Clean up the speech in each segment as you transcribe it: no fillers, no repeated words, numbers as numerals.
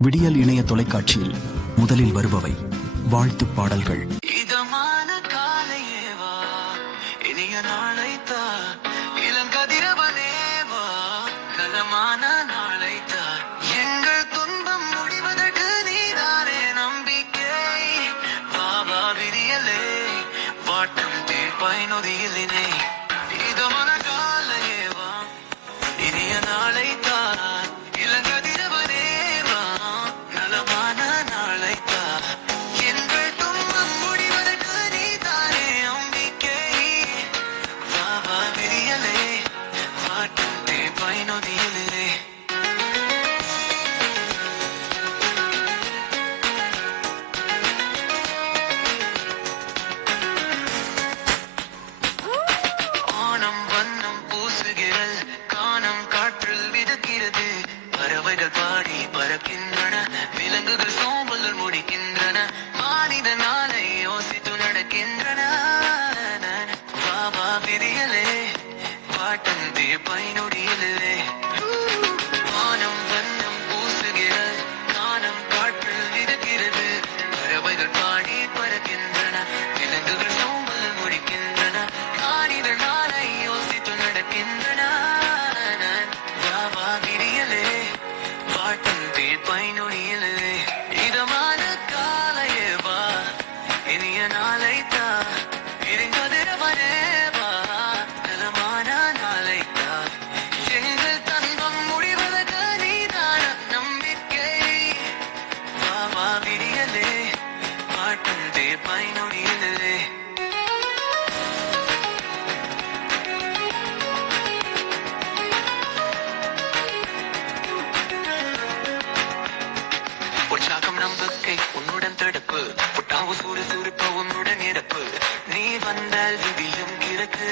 விடியல் இணைய தொலைக்காட்சியில் முதலில் வருபவை வாழ்த்து பாடல்கள். இதமான காலையேவா, இனிய நாளைத்தா, இளங்கதிரவனேவா, நலமான நாளைத்தா, எங்கள் துன்பம் முடிவதற்கு நீதானே நம்பிக்கை. பாபா விரியலே, வாட்டம் தீர்ப்பாய் நொதியிலே. இதமான காலையேவா, இனிய நாளைத்தா, பறவைகள் பாடி பறக்கின்றன, விலங்குகள் சோம்பல் முடிக்கின்றன, மானித நாளை யோசித்து நடக்கின்றன. வாவா விரியலே, வாட்டம் தீர்ப்பை நொடியிலே. வானம் வண்ணம் பூசுகிற, கானம் காற்றில் மிதக்கிறது, பறவைகள் பாடி பறக்கின்றன, விலங்குகள் சோம்பல் முடிக்கின்றன, மானித நாளை யோசித்து நடக்கின்றன. வாவா விரியலே, வாட்டம் தீர்ப்பை நொடியிலே. இதமான காலையேவா, இனிய நாளைத்தா, இளங்கதிரவனேவா, நலமான நாளைத்தா, எங்கள் தன்பம் முடிவதற்கு நீதான நம்பிக்கை. வாவா விரியலே, வாட்டம் தீர்ப்பை நொடியிலே. உற்சாகம் நம்பிக்கை உன்னுடன் தடுப்பு, புட்டாவு சுறுசுறுப்பு உன்னுடன் இறப்பு, நீ வந்தால் விதியும் கிழக்கு,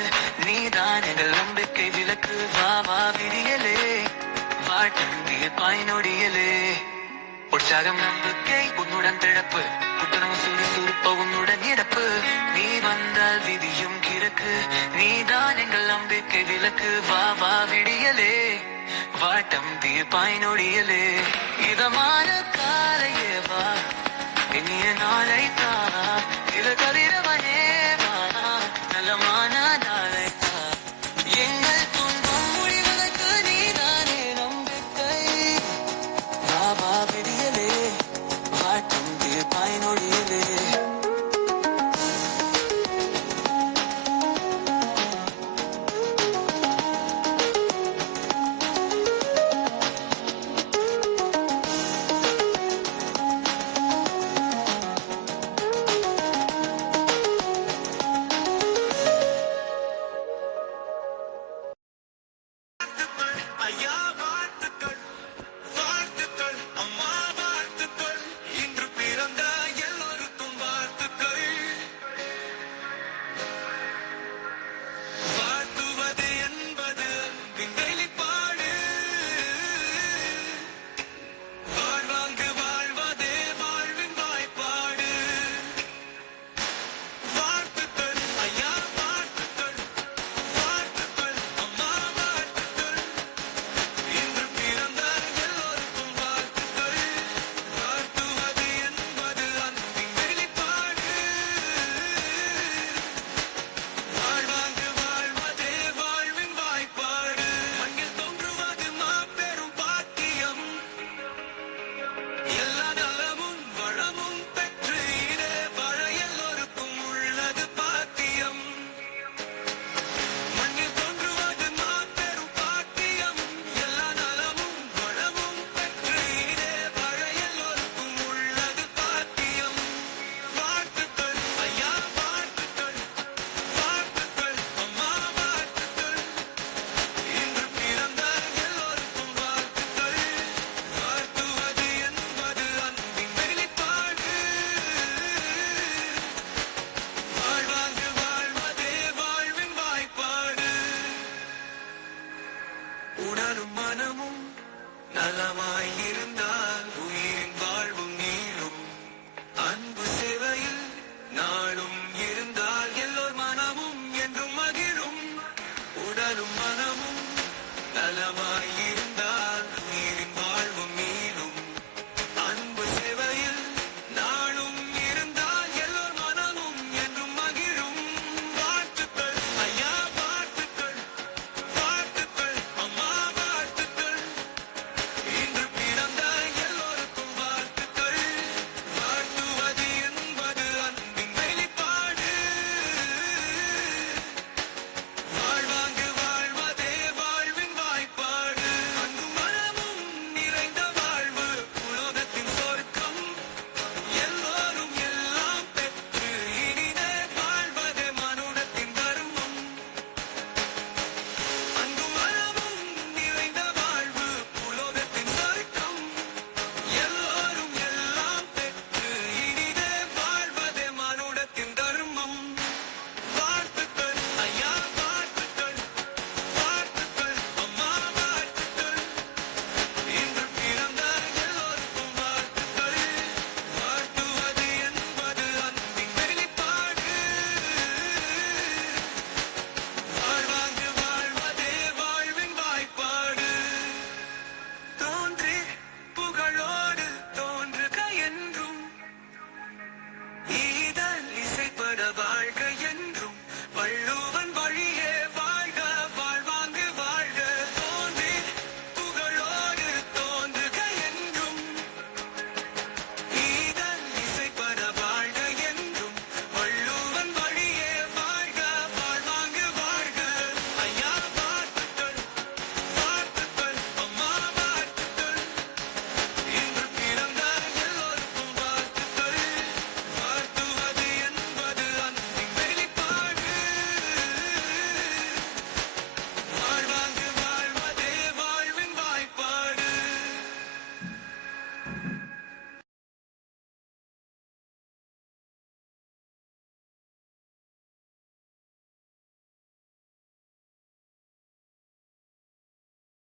நீதான் எங்கள் நம்பிக்கை விளக்கு. வாவா விரியலே, வாட்டம் தீர்ப்பாய் நொடியிலே. உற்சாகம் நம்பிக்கை உன்னுடன் திழப்பு, புத்துணவு சுறுசுறுப்பு உன்னுடன் இறப்பு, நீ வந்தால் விதியும் கிழக்கு, நீதான் எங்கள் நம்பிக்கை விளக்கு. வாவா விடியலே, வாட்டம் தீர்ப்பாய் நொடியலே. இதம்